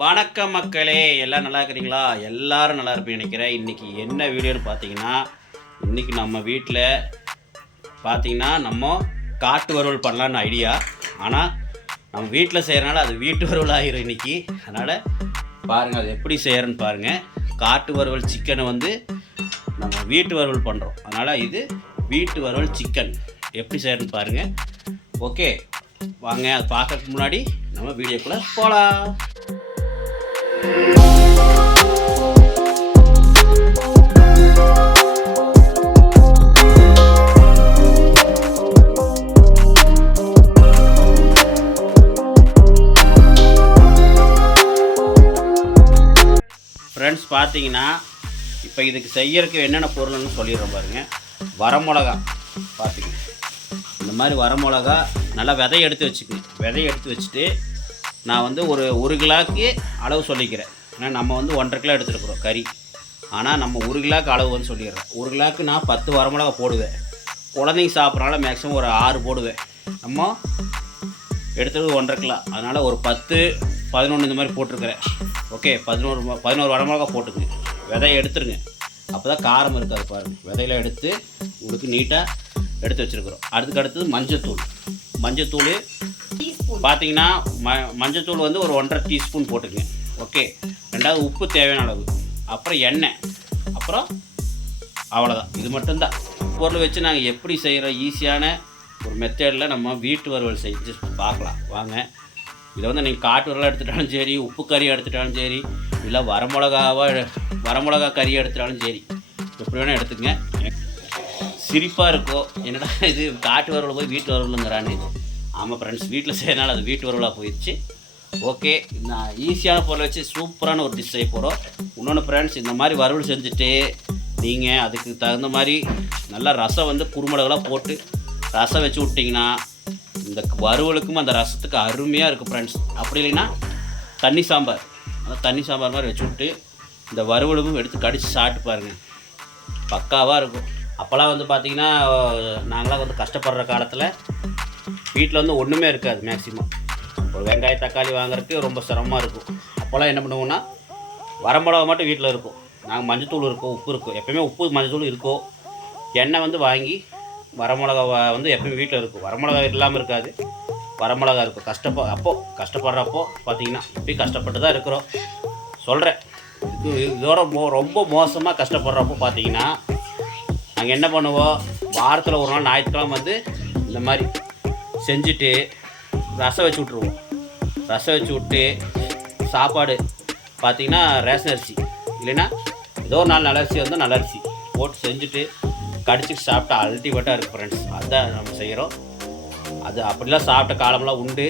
வணக்கம் மக்களே, எல்லாம் நல்லா இருக்கிறீங்களா? எல்லாரும் நல்லா இருப்பேன்னு நினைக்கிறேன். இன்றைக்கி என்ன வீடியோன்னு பார்த்தீங்கன்னா, இன்றைக்கி நம்ம வீட்டில் பார்த்தீங்கன்னா நம்ம காட்டு வறுவல் பண்ணலான்னு ஐடியா. ஆனால் நம்ம வீட்டில் செய்கிறனால அது வீட்டு வறுவல் ஆகிரும் இன்றைக்கி. அதனால் பாருங்கள் அது எப்படி செய்கிறேன்னு பாருங்கள். காட்டு வறுவல் சிக்கனை வந்து நம்ம வீட்டு வறுவல் பண்ணுறோம். அதனால் இது வீட்டு வறுவல் சிக்கன் எப்படி செய்கிறேன்னு பாருங்கள். ஓகே வாங்க, அது பார்க்கறதுக்கு முன்னாடி நம்ம வீடியோக்குள்ளே போகலாம். ஃப்ரெண்ட்ஸ் பார்த்தீங்கன்னா இப்போ இதுக்கு செய்யறதுக்கு என்னென்ன பொருள்னு சொல்லிடுறோம் பாருங்கள். வரமிளகா பார்த்திங்க, இந்த மாதிரி வரமிளகா நல்லா விதையை எடுத்து வச்சுக்கோங்க. விதையை எடுத்து வச்சுட்டு நான் வந்து ஒரு கிலோக்கு அளவு சொல்லிக்கிறேன். ஏன்னா நம்ம வந்து 1.5 கிலோ எடுத்துருக்குறோம் கறி. ஆனால் நம்ம 1 கிலோக்கு அளவு வந்து சொல்லிடுறேன். 1 கிலோக்கு நான் 10 வரமிளகா போடுவேன். குழந்தைங்க சாப்பிட்றனால மேக்ஸிமம் ஒரு 6 போடுவேன். நம்ம எடுத்தது 1.5 கிலோ, அதனால் ஒரு 10 11 இந்த மாதிரி போட்டிருக்கிறேன். ஓகே, 11 வரமிளகா போட்டுக்குங்க. விதையை எடுத்துருங்க, அப்போ தான் காரம் இருக்காது. பாருங்கள், விதையில எடுத்து உங்களுக்கு நீட்டாக எடுத்து வச்சுருக்குறோம். அடுத்தது மஞ்சத்தூள் பார்த்தீங்கன்னா மஞ்சத்தூள் வந்து ஒரு 1.5 டீஸ்பூன் போட்டுக்குங்க. ஓகே, ரெண்டாவது உப்பு தேவையான அளவு, அப்புறம் எண்ணெய், அப்புறம் அவ்வளோதான். இது மட்டும்தான் பொருள் வச்சு நாங்கள் எப்படி செய்கிற ஈஸியான ஒரு மெத்தடில் நம்ம வீட்டு வறுவல் செஞ்சு பார்க்கலாம் வாங்க. இதை வந்து நீங்கள் காட்டு வறுவல் எடுத்துட்டாலும் சரி, உப்பு கறி எடுத்துட்டாலும் சரி, இல்லை வரமிளகா கறி எடுத்துட்டாலும் சரி, எப்படி வேணால் எடுத்துக்கங்க. சிரிப்பாக இருக்கும், என்னடா இது காட்டு வறுவல் போய் வீட்டு வறுவலுங்கிறான்னு. ஆமாம் ஃப்ரெண்ட்ஸ், வீட்டில் செய்யறனால அது வீட்டு வறுவலாக போயிடுச்சு. ஓகே, நான் ஈஸியான பொருளை வச்சு சூப்பரான ஒரு டிஷ் செய்ய போகிறோம். இன்னொன்று ஃப்ரெண்ட்ஸ், இந்த மாதிரி வறுவல் செஞ்சுட்டு நீங்கள் அதுக்கு தகுந்த மாதிரி நல்லா ரசம் வந்து குறுமிளகெல்லாம் போட்டு ரசம் வச்சு விட்டிங்கன்னா இந்த வறுவலுக்கும் அந்த ரசத்துக்கு அருமையாக இருக்குது ஃப்ரெண்ட்ஸ். அப்படி இல்லைன்னா தண்ணி சாம்பார் மாதிரி வச்சு விட்டு இந்த வறுவலுக்கும் எடுத்து கடித்து சாப்பிட்டு பாருங்கள், பக்காவாக இருக்கும். அப்போல்லாம் வந்து பார்த்திங்கன்னா நாங்களாம் வந்து கஷ்டப்படுற காலத்தில் வீட்டில் வந்து ஒன்றுமே இருக்காது. மேக்ஸிமம் ஒரு வெங்காயம் தக்காளி வாங்குறதுக்கு ரொம்ப சிரமமாக இருக்கும். அப்போல்லாம் என்ன பண்ணுவோன்னா வரமிளகா மட்டும் வீட்டில் இருக்கும். நாங்கள் மஞ்சத்தூள் இருக்கும், உப்பு இருக்கும், எப்போயுமே உப்பு மஞ்சத்தூள் இருக்கும். எண்ணெய் வந்து வாங்கி வரமிளகா வந்து எப்போயுமே வீட்டில் இருக்கும். வரமிளகா இல்லாமல் இருக்காது, வரமிளகா இருக்கும். கஷ்டப்படுறப்போ பார்த்தீங்கன்னா இப்படி கஷ்டப்பட்டு தான் இருக்கிறோம் சொல்கிறேன். இதோட ரொம்ப மோசமாக கஷ்டப்படுறப்போ பார்த்தீங்கன்னா நாங்கள் என்ன பண்ணுவோம், வாரத்தில் ஒரு நாள் ஞாயிற்றுக்கிழமை வந்து இந்த மாதிரி செஞ்சுட்டு ரசம் வச்சு விட்ருவோம். ரசம் வச்சு விட்டு சாப்பாடு பார்த்திங்கன்னா ரேஷன் அரிசி இல்லைன்னா ஏதோ ஒரு நாள் நல்ல அரிசி வந்து நல்ல அரிசி போட்டு செஞ்சுட்டு கடிச்சிட்டு சாப்பிட்டா அல்டிமேட்டாக இருக்குது ஃப்ரெண்ட்ஸ். அதுதான் நம்ம செய்கிறோம். அது அப்படிலாம் சாப்பிட்ட காலமெல்லாம் உண்டு.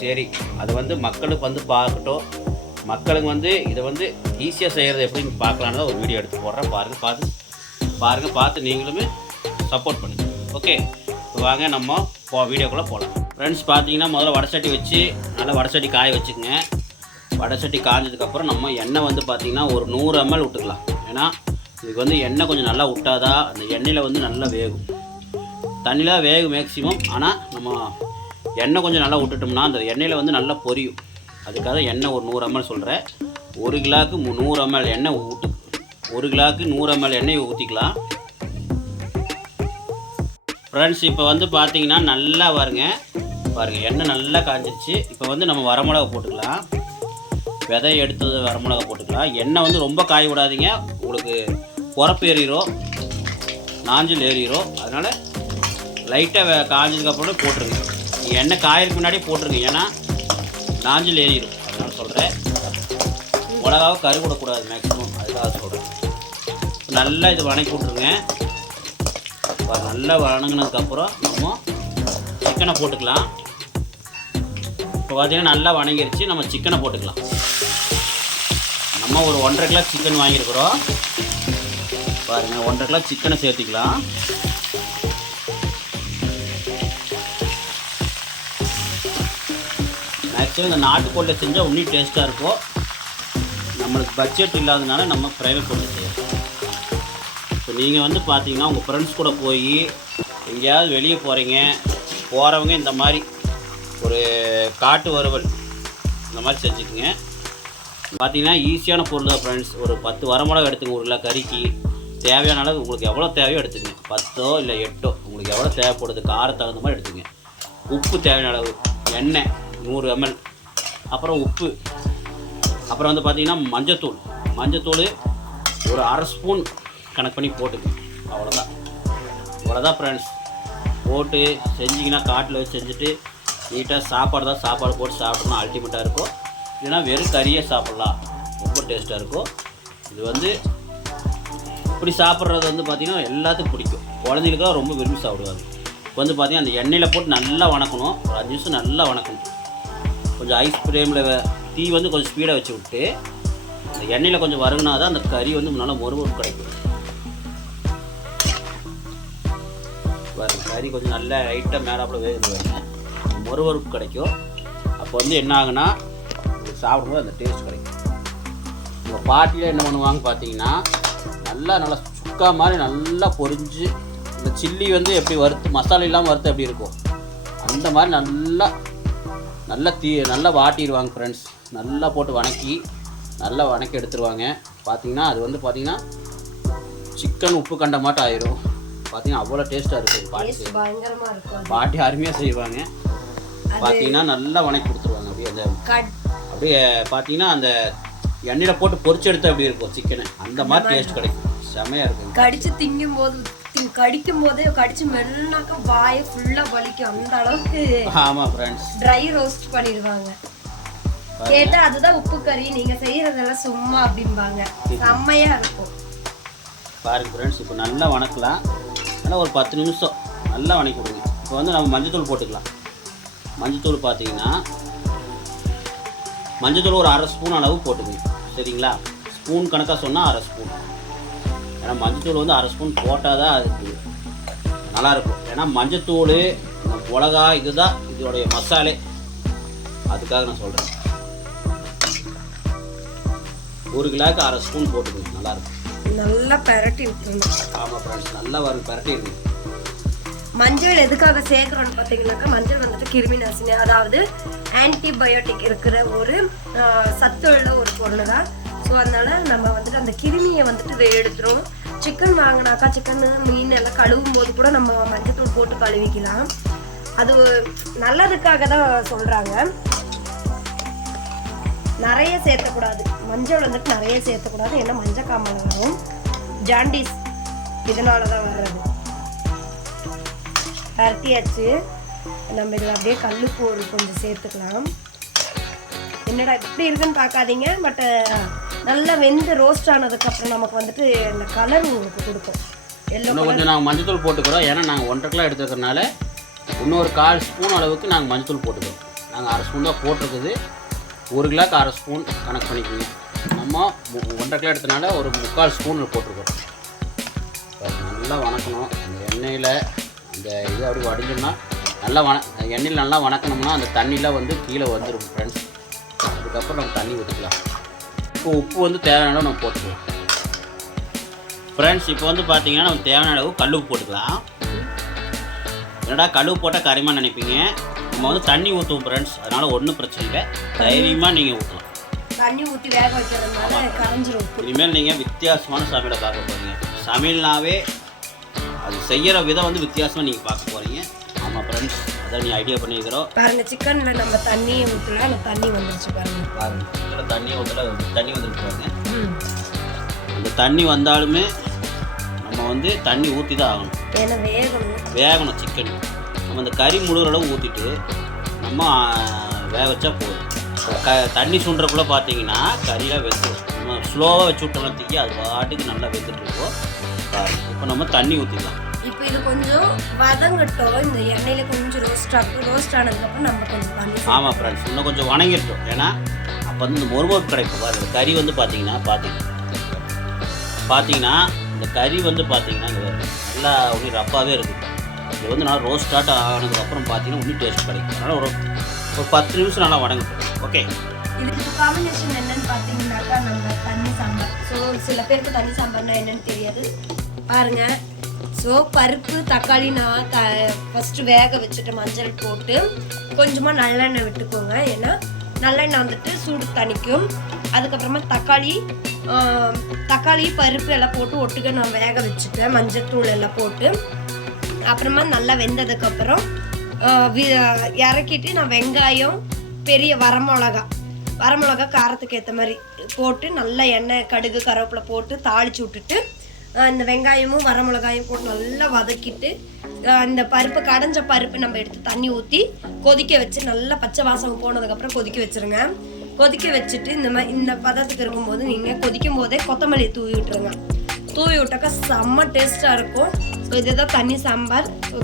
சரி, அது வந்து மக்களுக்கு வந்து பார்க்கட்டும், மக்களுக்கு வந்து இதை வந்து ஈஸியாக செய்கிறது எப்படின்னு பார்க்கலான்னு தான் ஒரு வீடியோ எடுத்து போடுறேன். பார்த்து நீங்களுமே சப்போர்ட் பண்ணுங்கள். ஓகே, இப்போ வாங்க நம்ம வீடியோக்குள்ளே போகலாம். ஃப்ரெண்ட்ஸ் பார்த்தீங்கன்னா முதல்ல வடை வச்சு நல்லா வடை காய வச்சுக்கோங்க. வடை காய்ஞ்சதுக்கப்புறம் நம்ம எண்ணெய் வந்து பார்த்திங்கன்னா ஒரு 100 ml விட்டுக்கலாம். ஏன்னா இதுக்கு வந்து எண்ணெய் கொஞ்சம் நல்லா விட்டாதான் அந்த எண்ணெயில் வந்து நல்லா வேகும். தண்ணியில் வேகும் மேக்ஸிமம். ஆனால் நம்ம எண்ணெய் கொஞ்சம் நல்லா விட்டுட்டோம்னா அந்த எண்ணெயில் வந்து நல்லா பொரியும். அதுக்காக எண்ணெய் ஒரு 100 ml சொல்கிறேன். 1 கிலோவுக்கு 100 ml எண்ணெய் 1 கிலோவுக்கு 100 ml எண்ணெயை ஊற்றிக்கலாம். ஃப்ரெண்ட்ஸ் இப்போ வந்து பார்த்தீங்கன்னா நல்லா பாருங்கள் எண்ணெய் நல்லா காஞ்சிருச்சு. இப்போ வந்து நம்ம வரமிளகா போட்டுக்கலாம். விதையை எடுத்தது வரமிளகா போட்டுக்கலாம். எண்ணெய் வந்து ரொம்ப காய விடாதீங்க, உங்களுக்கு உரப்பு ஏறிடும், நாஞ்சில் ஏறிடும். அதனால் லைட்டாக காஞ்சதுக்கப்புறம் போட்டுருங்க. நீங்கள் எண்ணெய் காயறதுக்கு முன்னாடி போட்டுருங்க, ஏன்னா நாஞ்சில் ஏறிடும். அதனால சொல்கிறேன், மிளகாவை கரு விடக்கூடாது மேக்ஸிமம், அதுக்காக சொல்கிறேன். நல்லா இது வணக்கி விட்ருங்க. நல்லா வணங்கினதுக்கப்புறம் நம்ம சிக்கனை போட்டுக்கலாம். இப்போ பார்த்தீங்கன்னா நல்லா வணங்கிருச்சு, நம்ம சிக்கனை போட்டுக்கலாம். நம்ம ஒரு 1.5 கிலோ சிக்கன் வாங்கியிருக்கிறோம். பாருங்கள், 1.5 கிலோ சிக்கனை சேர்த்துக்கலாம். மேக்ஸிமம் இந்த நாட்டுக்கோழில் செஞ்சால் இன்னும் டேஸ்ட்டாக இருக்கும். நம்மளுக்கு பட்ஜெட் இல்லாததுனால நம்ம ப்ரைவேட் கோழில் செய்யணும். இப்போ நீங்கள் வந்து பார்த்தீங்கன்னா உங்கள் ஃப்ரெண்ட்ஸ் கூட போய் எங்கேயாவது வெளியே போகிறவங்க இந்த மாதிரி ஒரு காட்டு வறுவல் இந்த மாதிரி செஞ்சுக்குங்க. பார்த்தீங்கன்னா ஈஸியான பொருள் தான் ஃப்ரெண்ட்ஸ். ஒரு 10 வரமிளகா எடுத்துங்க. 1 கிலோ கறிக்கு தேவையான அளவு உங்களுக்கு எவ்வளோ தேவையோ எடுத்துங்க. 10 இல்லை 8 உங்களுக்கு எவ்வளோ தேவைப்படுது காரம் தகுந்த மாதிரி எடுத்துங்க. உப்பு தேவையான அளவு, எண்ணெய் 100 ml, அப்புறம் உப்பு, அப்புறம் வந்து பார்த்தீங்கன்னா மஞ்சத்தூள் ஒரு 1/2 ஸ்பூன் கணக்கு பண்ணி போட்டுக்கணும். அவ்வளோதான் ஃப்ரெண்ட்ஸ். போட்டு செஞ்சிங்கன்னா காட்டில் வச்சு செஞ்சுட்டு நீட்டாக சாப்பாடு போட்டு சாப்பிட்டோம்னா அல்டிமேட்டாக இருக்கும். இல்லைன்னா வெறும் கறியே சாப்பிட்லாம், ரொம்ப டேஸ்ட்டாக இருக்கும். இது வந்து இப்படி சாப்பிட்றது வந்து பார்த்திங்கன்னா எல்லாத்துக்கும் பிடிக்கும். குழந்தைங்களுக்குலாம் ரொம்ப விரும்பி சாப்பிடுவாங்க. இப்போ வந்து பார்த்திங்கன்னா அந்த எண்ணெயில் போட்டு நல்லா வணக்கணும். ஒரு 5 நிமிஷம் நல்லா வணக்கணும். கொஞ்சம் ஐஸ் ஃப்ளேமில் தீ வந்து கொஞ்சம் ஸ்பீடாக வச்சு விட்டு அந்த எண்ணெயில் கொஞ்சம் வறுங்கினா தான் அந்த கறி வந்து நல்லா மொறுமொறு கிடைக்கும். கறி கொஞ்சம் நல்லா லைட்டாக மேலாப்பில் வேகுது, மொறுமொறுப்பு கிடைக்கும். அப்போ வந்து என்ன ஆகுனா சாப்பிடும்போது அந்த டேஸ்ட் கிடைக்கும். உங்கள் பாட்டியில் என்ன பண்ணுவாங்க பார்த்தீங்கன்னா நல்லா சுக்கா மாதிரி நல்லா பொரிஞ்சு இந்த சில்லி வந்து எப்படி வறுத்து மசாலா இல்லாமல் வறுத்து எப்படி இருக்கும் அந்த மாதிரி நல்லா வாட்டிடுவாங்க ஃப்ரெண்ட்ஸ். நல்லா போட்டு வணக்கி எடுத்துருவாங்க. பார்த்தீங்கன்னா அது வந்து பார்த்தீங்கன்னா சிக்கன் உப்பு கண்ட மாட்டம் ஆயிரும். பார்த்தீங்கன்னா அவ்வளோ டேஸ்ட்டாக இருக்குது. பாட்டி அருமையாக செய்வாங்க. பார்த்தீங்கன்னா நல்லா வணக்கி கொடுத்துருவாங்க. அப்படியே பார்த்தீங்கன்னா அந்த எண்ணெயில் போட்டு பொரிச்சு எடுத்து அப்படி இருக்கும் சிக்கனு, அந்த மாதிரி டேஸ்ட் கிடைக்கும். செமையாக இருக்கும். கடிக்கும் போதே கடிச்சு மென்னாக்க வாயை ஃபுல்லாக வலிக்கும். அந்த அளவுக்கு ஆமாம் ஃப்ரெண்ட்ஸ் ட்ரை ரோஸ்ட் பண்ணிடுவாங்க. கேட்டால் அதுதான் உப்பு கறி, நீங்கள் செய்கிறதெல்லாம் சும்மா அப்படிம்பாங்க. செம்மையாக இருக்கும். பாருங்க ஃப்ரெண்ட்ஸ், இப்போ நல்லா வணக்கலாம். நல்லா ஒரு 10 நிமிஷம் நல்லா வணக்கி விடுங்க. இப்போ வந்து நம்ம மஞ்சத்தூள் போட்டுக்கலாம். மஞ்சத்தூள் பார்த்தீங்கன்னா மஞ்சத்தூள் ஒரு 1/2 ஸ்பூன் அளவு போட்டுக்கணும். சரிங்களா? ஸ்பூன் கணக்காக சொன்னால் 1/2 ஸ்பூன். ஏன்னா மஞ்சத்தூள் வந்து 1/2 ஸ்பூன் போட்டால் தான் அதுக்கு நல்லாயிருக்கும். ஏன்னா மஞ்சத்தூள் மிளகா இதுதான் இதோடைய மசாலே, அதுக்காக நான் சொல்கிறேன். 1 கிலோவுக்கு 1/2 ஸ்பூன் போட்டுக்கணும். நல்லாயிருக்கும். நல்லா பரட்டி இருக்கணும். ஆமாம் ஃப்ரெண்ட்ஸ், நல்லா பரட்டி இருக்கணும். மஞ்சள் எதுக்காக சேர்க்குறோன்னு பார்த்தீங்கன்னாக்கா மஞ்சள் வந்துட்டு கிருமி நாசினி, அதாவது ஆன்டிபயோட்டிக் இருக்கிற ஒரு சத்துள்ள ஒரு பொருள் தான். ஸோ அதனால நம்ம வந்துட்டு அந்த கிருமியை வந்துட்டு எடுத்துரும். சிக்கன் வாங்கினாக்கா சிக்கன் மீன் எல்லாம் கழுவும் போது கூட நம்ம மஞ்சத்தூள் போட்டு கழுவிக்கலாம். அது நல்லதுக்காக தான் சொல்கிறாங்க. நிறைய சேர்த்தக்கூடாது, மஞ்சள் வந்துட்டு நிறைய சேர்த்தக்கூடாது. ஏன்னா மஞ்சள் காமால வரும், ஜாண்டிஸ் இதனால தான் வர்றது. பரட்டியாச்சு. நம்ம இதில் அப்படியே கல்லுப்பு ஒரு கொஞ்சம் சேர்த்துக்கலாம். என்னடா இப்படி இருக்குன்னு பார்க்காதீங்க, பட் நல்லா வெந்து ரோஸ்ட் ஆனதுக்கப்புறம் நமக்கு வந்துட்டு இந்த கலர் உங்களுக்கு கொடுக்கும். இன்னும் கொஞ்சம் நாங்கள் மஞ்சத்தூள் போட்டுக்கிறோம். ஏன்னா நாங்கள் 1.5 கிலோ எடுத்துக்கிறதுனால இன்னொரு 1/4 ஸ்பூன் அளவுக்கு நாங்கள் மஞ்சத்தூள் போட்டுக்கிறோம். நாங்கள் 1/2 ஸ்பூன் தான் போட்டிருக்குது. 1 கிலோக்கு 1/2 ஸ்பூன் கணக்கு பண்ணிக்கோங்க. நம்ம 1.5 கிலோ எடுத்தனால ஒரு 3/4 ஸ்பூன் போட்டிருக்கோம். நல்லா வணக்கணும். அந்த எண்ணெயில் இந்த இது அப்படி வடிஞ்சோம்னா நல்லா எண்ணெயில் நல்லா வணக்கணும்னா அந்த தண்ணியில் வந்து கீழே வந்துடும் ஃப்ரெண்ட்ஸ். அதுக்கப்புறம் நம்ம தண்ணி ஊற்றிக்கலாம். இப்போ உப்பு வந்து தேவையான அளவு நம்ம போட்டுக்கலாம் ஃப்ரெண்ட்ஸ். இப்போ வந்து பார்த்தீங்கன்னா நம்ம தேவையான அளவு கல்லுப்பு போட்டுக்கலாம். என்னடா கல்லுப்பு போட்டால் கரிமா நினைப்பீங்க. நம்ம வந்து தண்ணி ஊற்றுவோம் ஃப்ரெண்ட்ஸ், அதனால் ஒன்றும் பிரச்சனை இல்லை. தைரியமாக நீங்கள் ஊற்றலாம். தண்ணி ஊற்றி வேக வைக்கிறதுனால கரைஞ்சிரும். இனிமேல் நீங்கள் வித்தியாசமான சமையலை பார்க்க போகிறீங்க. சமையல்னாவே அது செய்கிற விதம் வந்து வித்தியாசமாக நீங்கள் பார்க்க போகிறீங்க. ஆமாம் ஃப்ரெண்ட்ஸ், அதான் நீ ஐடியா பண்ணிக்கிறோம். பாருங்க, சிக்கனில் நம்ம தண்ணியை ஊற்றலாம். அந்த தண்ணி வந்துருச்சு பாருங்க. இதில் தண்ணி வந்துருக்கு பாருங்க. அந்த தண்ணி வந்தாலுமே நம்ம வந்து தண்ணி ஊற்றி தான் ஆகணும். ஏன்னா வேகணும் சிக்கன். நம்ம அந்த கறி முழுகிற அளவு ஊற்றிட்டு நம்ம வேக வச்சா போதும். தண்ணி சுண்டுறக்குள்ளே பார்த்தீங்கன்னா கறியெலாம் வெந்துடும். நம்ம ஸ்லோவாக வச்சு விட்டோம்னா தீக்கி அது பாட்டுக்கு நல்லா வெந்துட்டு இருக்கோம். இப்போ நம்ம தண்ணி ஊற்றிக்கலாம். இப்போ இது கொஞ்சம் வதங்கட்டும். இந்த எண்ணெயில கொஞ்சம் ரோஸ்ட் ஆனதுக்கப்புறம் நம்ம கொஞ்சம் தண்ணி. ஆமாம் ஃப்ரெண்ட்ஸ், இன்னும் கொஞ்சம் வணங்கிட்டோம். ஏன்னா அப்போ வந்து இந்த மொறுமொறுப்பு கிடைக்கும். பாருங்க, கறி வந்து பார்த்தீங்கன்னா இந்த கறி வந்து பார்த்தீங்கன்னா நல்லா ஒன்றும் ரப்பாகவே இருக்குது. இது வந்து நல்லா ரோஸ்ட் ஆனதுக்கப்புறம் பார்த்தீங்கன்னா இன்னும் டேஸ்ட் கிடைக்கும். அதனால் ஒரு 10 நிமிஷம் நல்லா வணங்கட்டும். ஓகே, இதுக்கு காம்பினேஷன் என்னன்னு பார்த்தீங்கன்னாக்கா நம்ம தண்ணி சாம்பார். ஸோ சில பேருக்கு தண்ணி சாம்பார்னா என்னன்னு தெரியாது. பாருங்க, ஸோ பருப்பு தக்காளி நான் ஃபஸ்ட்டு வேக வச்சுட்டு மஞ்சள் போட்டு கொஞ்சமாக நல்லெண்ணெய் விட்டுக்கோங்க. ஏன்னா நல்லெண்ணெய் வந்துட்டு சூடு தணிக்கும். அதுக்கப்புறமா தக்காளி பருப்பு எல்லாம் போட்டு ஒட்டுக்க நான் வேக வச்சுட்டேன், மஞ்சத்தூள் எல்லாம் போட்டு. அப்புறமா நல்லா வெந்ததுக்கப்புறம் இறக்கிட்டு நான் வெங்காயம், பெரிய வரமிளகா காரத்துக்கு ஏற்ற மாதிரி போட்டு நல்லா எண்ணெய், கடுகு, கருவேப்பிலை போட்டு தாளித்து விட்டுட்டு இந்த வெங்காயமும் வரமிளகாயும் போட்டு நல்லா வதக்கிட்டு இந்த பருப்பு, கடைஞ்ச பருப்பு நம்ம எடுத்து தண்ணி ஊற்றி கொதிக்க வச்சு நல்லா பச்சை வாசம் போனதுக்கப்புறம் கொதிக்க வச்சுருங்க. கொதிக்க வச்சுட்டு இந்த பதத்துக்கு இருக்கும்போது நீங்கள் கொதிக்கும் போதே கொத்தமல்லி தூவி விட்டுருங்க. தூவி விட்டாக்கா செம்ம டேஸ்ட்டாக இருக்கும். ஸோ இதுதான் தண்ணி சாம்பார். ஸோ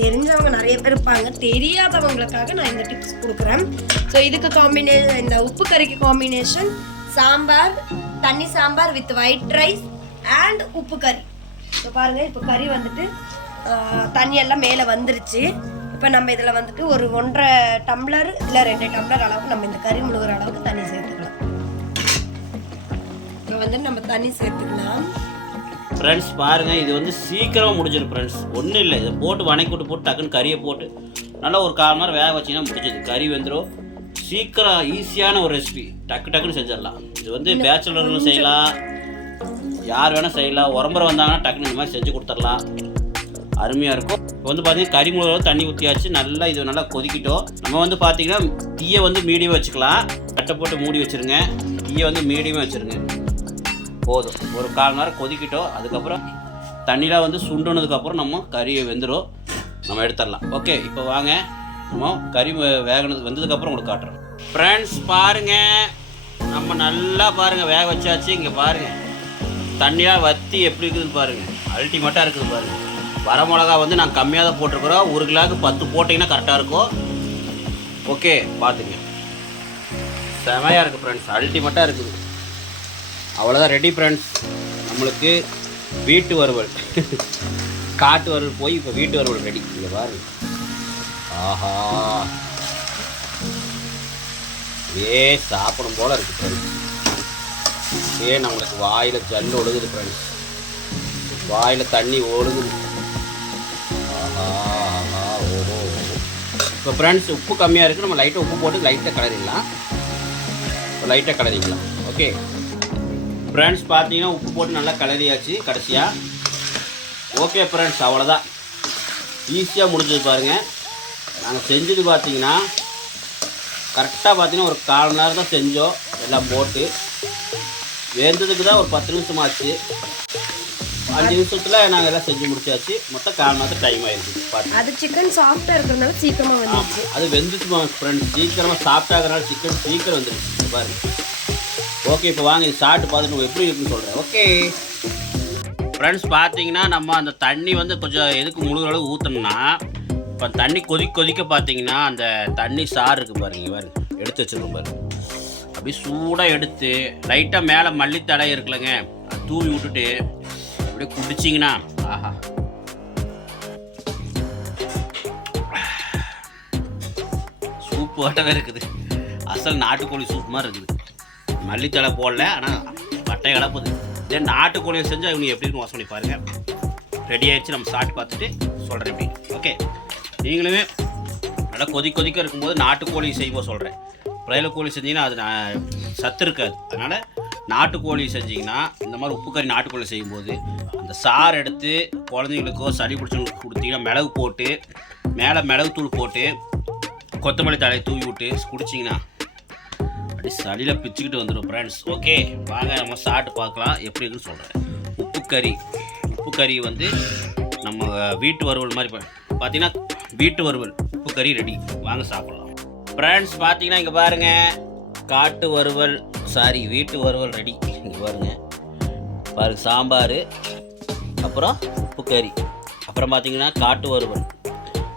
தெரிஞ்சவங்க நிறைய பேர் இருப்பாங்க, தெரியாதவங்களுக்காக நான் இந்த டிப்ஸ் கொடுக்குறேன். ஸோ இதுக்கு இந்த உப்பு கறிக்கு காம்பினேஷன் சாம்பார், தண்ணி sambar with white rice and உப்பு கறி. இப்போ பாருங்கள், இப்போ கறி வந்துட்டு தண்ணியெல்லாம் மேலே வந்துருச்சு. இப்போ நம்ம இதில் வந்துட்டு ஒரு 1.5 டம்ளர் இல்லை 2 டம்ளர் அளவுக்கு நம்ம இந்த கறி முழுகிற அளவுக்கு தண்ணி சேர்த்துக்கலாம். இப்போ வந்து நம்ம தண்ணி சேர்த்துக்கலாம். ஃப்ரெண்ட்ஸ் பாருங்கள், இது வந்து சீக்கிரமாக முடிஞ்சிடும் ஃப்ரெண்ட்ஸ். ஒன்றும் இல்லை, இதை போட்டு வணக்கி போட்டு டக்குன்னு கறியை போட்டு நல்லா ஒரு 1/4 மணி நேரம் வேக வச்சிங்கன்னா முடிஞ்சது. கறி வெந்துடும். சீக்கிரம் ஈஸியான ஒரு ரெசிபி, டக்குன்னு செஞ்சிடலாம். இது வந்து பேச்சுலர்களும் செய்யலாம், யார் வேணால் செய்யலாம். உரம்பரை வந்தாங்கன்னா டக்குன்னு இந்த மாதிரி செஞ்சு கொடுத்துடலாம், அருமையாக இருக்கும். இப்போ வந்து பார்த்தீங்கன்னா கறி முழுவதும் தண்ணி ஊற்றியாச்சு. நல்லா இது நல்லா கொதிக்கிட்டோம். நம்ம வந்து பார்த்தீங்கன்னா தீயை வந்து மீடியம் வச்சுக்கலாம். கட்டை போட்டு மூடி வச்சுருங்க. தீயை வந்து மீடியமாக வச்சுருங்க. போதும், ஒரு 1/4 மணி நேரம் கொதிக்கிட்டோம். அதுக்கப்புறம் தண்ணிலாம் வந்து சுண்டுனதுக்கப்புறம் நம்ம கறியை வெந்துடும், நம்ம எடுத்துடலாம். ஓகே, இப்போ வாங்க நம்ம கறி வெந்ததுக்கப்புறம் உங்களுக்கு காட்டுறோம். ஃப்ரெண்ட்ஸ் பாருங்கள், நம்ம நல்லா பாருங்கள் வேக வச்சாச்சு. இங்கே பாருங்கள் தண்ணியாக வற்றி எப்படி இருக்குதுன்னு பாருங்கள், அல்டிமேட்டாக இருக்குது பாருங்கள். வரமிளகா வந்து நாங்கள் கம்மியாக தான் போட்டிருக்கிறோம். 1 கிலோவுக்கு 10 போட்டிங்கன்னா கரெக்டாக இருக்கும். ஓகே, பார்த்துங்க, செமையாக இருக்குது ஃப்ரெண்ட்ஸ், அல்டிமேட்டாக இருக்குது. அவ்வளோதான், ரெடி ஃப்ரெண்ட்ஸ். நம்மளுக்கு வீட்டு வறுவல் காட்டு வறுவல் போய் இப்போ வீட்டு வறுவல் ரெடி. இங்கே பாருங்க, ஆஹா, சாப்பிடும் போல் இருக்குது ஃப்ரெண்ட்ஸ். நம்மளுக்கு வாயில் ஜல்லு ஒழுகுது ஃப்ரெண்ட்ஸ், வாயில் தண்ணி ஒழுகுது. ஓஹோ. இப்போ ஃப்ரெண்ட்ஸ் உப்பு கம்மியாக இருக்குது, நம்ம லைட்டாக உப்பு போட்டு லைட்டாக கிளறிடலாம். இப்போ லைட்டாக கிளறிக்கலாம். ஓகே ஃப்ரெண்ட்ஸ், பார்த்தீங்கன்னா உப்பு போட்டு நல்லா கிளறியாச்சு கடைசியாக. ஓகே ஃப்ரெண்ட்ஸ், அவ்வளோதான், ஈஸியாக முடிஞ்சது பாருங்கள். நாங்கள் செஞ்சது பார்த்தீங்கன்னா கரெக்டாக பார்த்தீங்கன்னா ஒரு 1/4 மணி நேரம் தான் செஞ்சோம். எல்லாம் போட்டு வேந்ததுக்கு தான் ஒரு 10 நிமிஷம் ஆச்சு. 5 நிமிஷத்தில் நாங்கள் எல்லாம் செஞ்சு முடிச்சாச்சு. மொத்தம் 1/4 மணி நேரத்துக்கு டைம் ஆயிடுச்சு. பார்த்து அது சிக்கன் சாஃப்டாக இருக்கிறதுனால சீக்கிரமாக வந்துடுச்சு. அது வெந்துச்சு ஃப்ரெண்ட்ஸ், சீக்கிரமாக சாஃப்டாகிறனால சிக்கன் சீக்கிரம் வந்துடுச்சு பாருங்க. ஓகே, இப்போ வாங்க இது சாப்பிட்டு பார்த்துட்டு எப்படி இருக்குன்னு சொல்கிறேன். ஓகே ஃப்ரெண்ட்ஸ், பார்த்தீங்கன்னா நம்ம அந்த தண்ணி வந்து கொஞ்சம் எதுக்கு முழுகிற அளவு ஊற்றணும்னா, இப்போ தண்ணி கொதிக்க பார்த்தீங்கன்னா அந்த தண்ணி சாறு இருக்குது பாருங்க, பாருங்க எடுத்து வச்சுருக்கோம் பாருங்க. அப்படியே சூடாக எடுத்து லைட்டாக மேலே மல்லித்தடை இருக்குல்லங்க, அது தூவி விட்டுட்டு அப்படியே குடிச்சிங்கன்னா ஆஹா, சூப்பு வாட்டவே இருக்குது. அசல் நாட்டுக்கோழி சூப் மாதிரி இருக்குது. மல்லித்தலை போடல, ஆனால் பட்டை கலப்புது. இதே நாட்டுக்கோழியை செஞ்சால் இவங்க எப்படி இருக்குன்னு வாசம் பண்ணி பாருங்கள். ரெடி ஆகிடுச்சு, நம்ம சாப்பிட்டு பார்த்துட்டு சொல்கிறேன் எப்படி. ஓகே, நீங்களுமே நல்லா கொதிக்க இருக்கும்போது நாட்டுக்கோழி செய்யும்போது சொல்கிறேன். பிராய்லர் கோழி செஞ்சிங்கன்னா அது சத்து இருக்காது. அதனால் நாட்டுக்கோழி செஞ்சிங்கன்னா இந்த மாதிரி உப்பு கறி நாட்டுக்கோழி செய்யும்போது அந்த சாறு எடுத்து குழந்தைங்களுக்கோ சளி பிடிச்சவங்களுக்கு கொடுத்தீங்கன்னா மிளகு போட்டு மேலே மிளகுத்தூள் போட்டு கொத்தமல்லி தழையை தூவி விட்டு குடிச்சிங்கன்னா அப்படி சளியில் பிச்சுக்கிட்டு வந்துடும் ஃப்ரெண்ட்ஸ். ஓகே வாங்க நம்ம சாப்பிட்டு பார்க்கலாம் எப்படி இருக்குன்னு சொல்கிறேன். உப்பு கறி வந்து நம்ம வீட்டு வறுவல் மாதிரி பார்த்தீங்கன்னா வீட்டு வறுவல் உப்பு கறி ரெடி. வாங்க சாப்பிட்லாம் ஃப்ரெண்ட்ஸ். பார்த்தீங்கன்னா இங்கே பாருங்கள், காட்டு வறுவல் வீட்டு வறுவல் ரெடி. இங்கே பாருங்க சாம்பார், அப்புறம் உப்பு கறி, அப்புறம் பார்த்தீங்கன்னா காட்டு வறுவல்.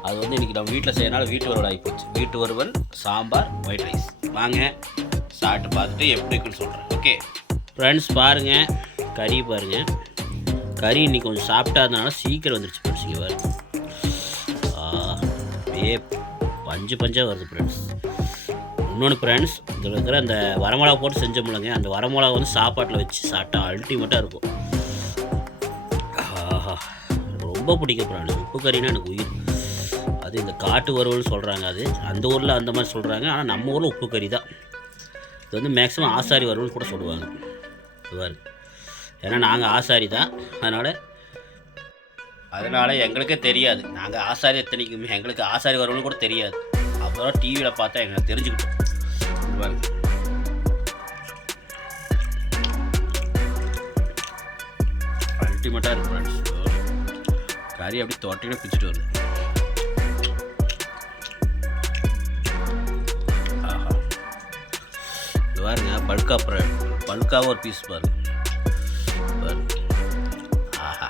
அது வந்து இன்றைக்கி நம்ம வீட்டில் செய்யறதுனால வீட்டு வறுவல் ஆகிப்போச்சு. வீட்டு வறுவல், சாம்பார், ஒயிட் ரைஸ். வாங்க சாப்பிட்டு பார்த்துட்டு எப்படி இருக்குன்னு சொல்கிறேன். ஓகே ஃப்ரெண்ட்ஸ், பாருங்கள் கறி பாருங்கள். கறி இன்றைக்கி கொஞ்சம் சாப்பிட்டா இருந்தனால சீக்கிரம் வந்துடுச்சு ஃப்ரெண்ட்ஸ். இங்கே பாருங்க, பஞ்சாக வருது ஃப்ரெண்ட்ஸ். இன்னொன்று ஃப்ரெண்ட்ஸ், இதில் இருக்கிற அந்த வரமிளகா போட்டு செஞ்சோம்லங்க, அந்த வரமிளகா வந்து சாப்பாட்டில் வச்சு சாப்பிட்டா அல்டிமேட்டாக இருக்கும். ஆஹா, ரொம்ப பிடிக்கும் ஃப்ரெண்ட்ஸ். உப்பு கறினா எனக்கு உயிர். அது இந்த காட்டு வறுவல்னு சொல்கிறாங்க, அது அந்த ஊரில் அந்த மாதிரி சொல்கிறாங்க. ஆனால் நம்ம ஊரில் உப்பு கறி தான். இது வந்து மேக்ஸிமம் ஆசாரி வரும்னு கூட சொல்லுவாங்க. இதுவாரு ஏன்னா நாங்கள் ஆசாரி தான், அதனால் எங்களுக்கே தெரியாது. நாங்கள் ஆசாரி எத்தனைக்குமே எங்களுக்கு ஆசாரி வரும்னு கூட தெரியாது. அப்புறம் டிவியில் பார்த்தா எங்களுக்கு தெரிஞ்சுக்கிட்டோம். இதுவாரு அல்டிமேட்டாக இருக்குது ஃப்ரெண்ட்ஸ். கறி அப்படி தொட்டினா பிச்சுட்டு வருது. ஆஹா, இது பாருங்க பல்காக ஒரு பீஸ் பாருங்க. ஆஹா,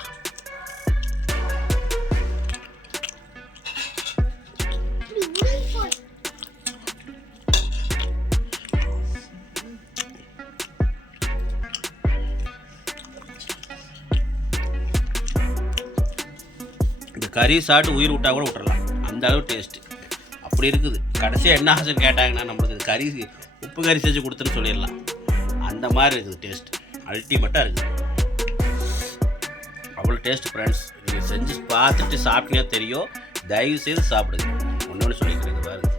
இந்த கறி சாப்பிட்டு உயிர் விட்டா கூட விட்டுறலாம், அந்த அளவு டேஸ்ட்டு அப்படி இருக்குது. கடைசியாக என்ன ஆசைன்னு கேட்டாங்கன்னா நம்மளுக்கு கறி உப்பு கறி செஞ்சு கொடுத்துன்னு சொல்லிடலாம். அந்த மாதிரி இருக்குது டேஸ்ட், அல்டிமேட்டாக இருக்குது. அவ்வளோ டேஸ்ட் ஃப்ரெண்ட்ஸ். நீங்கள் செஞ்சு பார்த்துட்டு சாப்பிட்டீங்கன்னா தெரியும். தயவு செய்து சாப்பிடுங்க. ஒன்று சொல்லிக்கிறேங்க பாருங்க.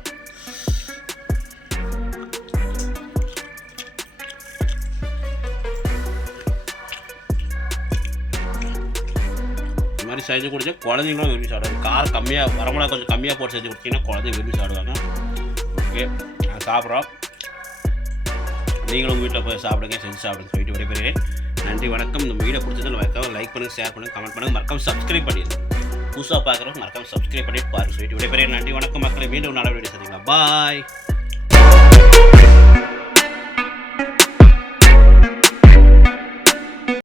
இந்த மாதிரி செஞ்சு கொடுத்தா குழந்தைங்களும் விரும்பி சாப்பிடுவாங்க. காரம் கம்மியாக வரமிளகா கொஞ்சம் கம்மியாக போட்டு செஞ்சு கொடுத்தீங்கன்னா குழந்தைங்க விரும்பி சாப்பிடுவாங்க. ஓகே, நான் சாப்பிட்றோம். நீங்களும் உங்கள் வீட்டில் போய் சாப்பிடுங்க, செஞ்சு சாப்பிடுங்க சொல்லிட்டு விடைபெறுகிறேன். நன்றி, வணக்கம். இந்த வீடியோ பிடிச்சதுன்னு லைக் பண்ணுங்கள், ஷேர் பண்ணுங்கள், கமெண்ட் பண்ணுங்கள், மறக்காம சப்ஸ்கிரைப் பண்ணிடுங்க. புதுசாக பார்க்குறவங்க மறக்காம சப்ஸ்கிரைப் பண்ணிட்டு பாருங்கள் சொல்லிட்டு விடைபெறுகிறேன். நன்றி, வணக்கம் மக்களை. மீண்டும் நல்ல வீடியோ சந்திக்கலாம். பாய்.